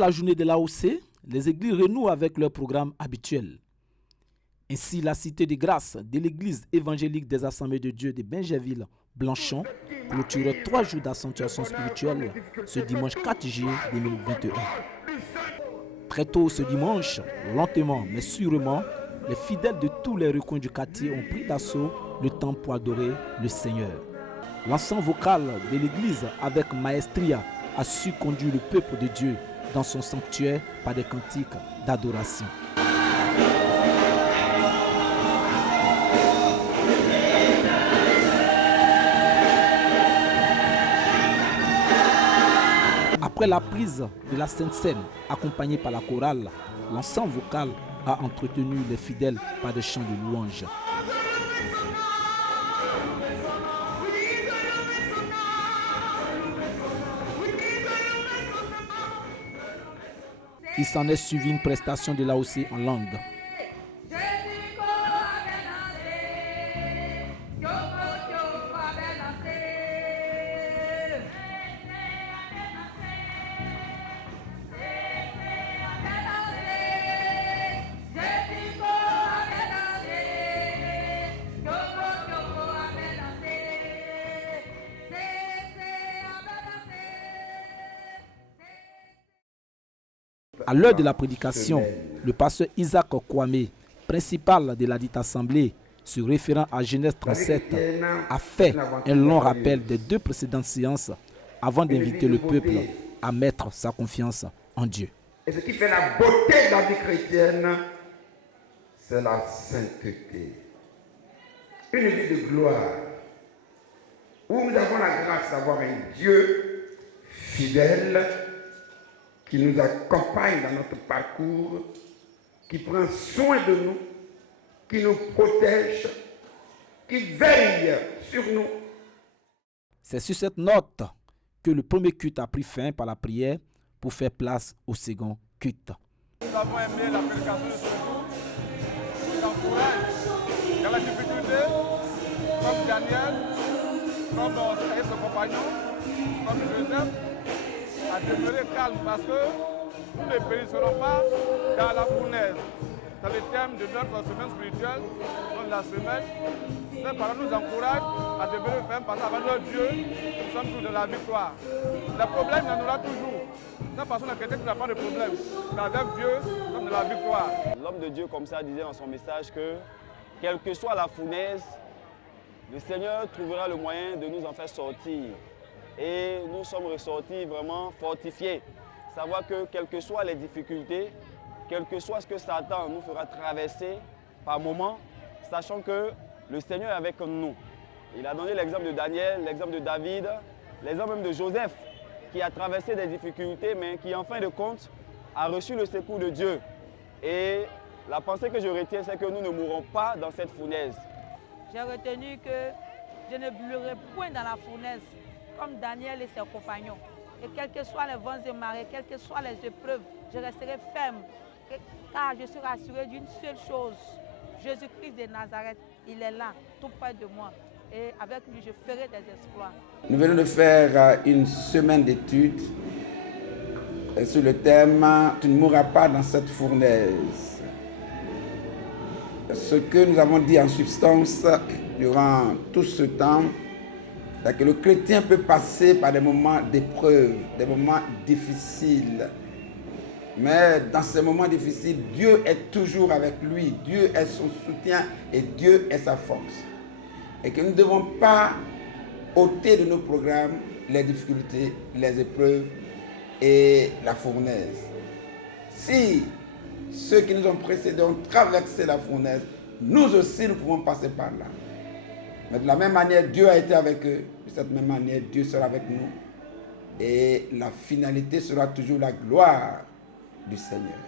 la journée de l'AOC, les églises renouent avec leur programme habituel. Ainsi, la Cité de grâce de l'église évangélique des Assemblées de Dieu de Bingerville-Blanchon clôturait 3 jours d'accentuation spirituelle ce dimanche 4 juillet 2021. Très tôt ce dimanche, lentement mais sûrement, les fidèles de tous les recoins du quartier ont pris d'assaut le temple pour adorer le Seigneur. L'ensemble vocal de l'église avec maestria a su conduire le peuple de Dieu dans son sanctuaire par des cantiques d'adoration. Après la prise de la Sainte Seine, accompagnée par la chorale, l'ensemble vocal a entretenu les fidèles par des chants de louange. Il s'en est suivi une prestation de l'AOC en langue. À l'heure de la prédication, le pasteur Isaac Kwame, principal de la dite assemblée, se référant à Genèse 37, a fait un long rappel des 2 précédentes séances avant d'inviter le peuple à mettre sa confiance en Dieu. Et ce qui fait la beauté de la vie chrétienne, c'est la sainteté. Une vie de gloire, où nous avons la grâce d'avoir un Dieu fidèle, qui nous accompagne dans notre parcours, qui prend soin de nous, qui nous protège, qui veille sur nous. C'est sur cette note que le premier culte a pris fin par la prière pour faire place au second culte. Nous avons aimé la prédication de ce jour, qui nous encourage dans la difficulté, comme Daniel, comme son compagnon, comme Joseph, à demeurer calme parce que nous ne périsserons pas dans la fournaise. Dans le thème de notre semaine spirituelle, donc la semaine, ces paroles nous encouragent à demeurer fermes parce qu'avec notre Dieu, nous sommes tous de la victoire. Les problèmes, il y en aura toujours. C'est parce que quelqu'un qui n'a pas de problème. Mais avec Dieu, nous sommes de la victoire. L'homme de Dieu, comme ça, disait dans son message que, quelle que soit la fournaise, le Seigneur trouvera le moyen de nous en faire sortir. Et nous sommes ressortis vraiment fortifiés. Savoir que quelles que soient les difficultés, quel que soit ce que Satan nous fera traverser par moments, sachant que le Seigneur est avec nous. Il a donné l'exemple de Daniel, l'exemple de David, l'exemple même de Joseph, qui a traversé des difficultés, mais qui en fin de compte a reçu le secours de Dieu. Et la pensée que je retiens, c'est que nous ne mourrons pas dans cette fournaise. J'ai retenu que je ne brûlerai point dans la fournaise, comme Daniel et ses compagnons. Et quels que soient les vents et marées, quelles que soient les épreuves, je resterai ferme, car je suis rassuré d'une seule chose. Jésus-Christ de Nazareth, il est là, tout près de moi. Et avec lui, je ferai des exploits. Nous venons de faire une semaine d'études sur le thème « Tu ne mourras pas dans cette fournaise ». Ce que nous avons dit en substance durant tout ce temps, c'est que le chrétien peut passer par des moments d'épreuve, des moments difficiles. Mais dans ces moments difficiles, Dieu est toujours avec lui. Dieu est son soutien et Dieu est sa force. Et que nous ne devons pas ôter de nos programmes les difficultés, les épreuves et la fournaise. Si ceux qui nous ont précédés ont traversé la fournaise, nous aussi nous pouvons passer par là. Mais de la même manière, Dieu a été avec eux. De cette même manière, Dieu sera avec nous. Et la finalité sera toujours la gloire du Seigneur.